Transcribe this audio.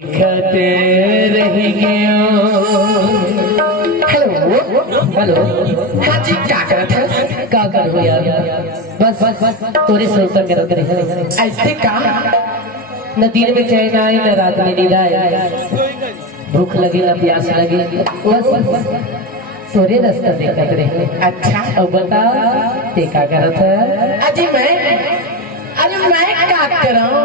खाते रहेंगे। Hello hello, हाँ जी क्या कर रहे थे? का कर हो यार? बस तोरे सोचा कर रहे। ऐसे का न दिन में चैन आए न रात में नींद आए, भूख लगी न प्यास लगी, बस तोरे रास्ता देखत रहे। अच्छा अब बता ते का करत है? अरे मैं क्या करूं?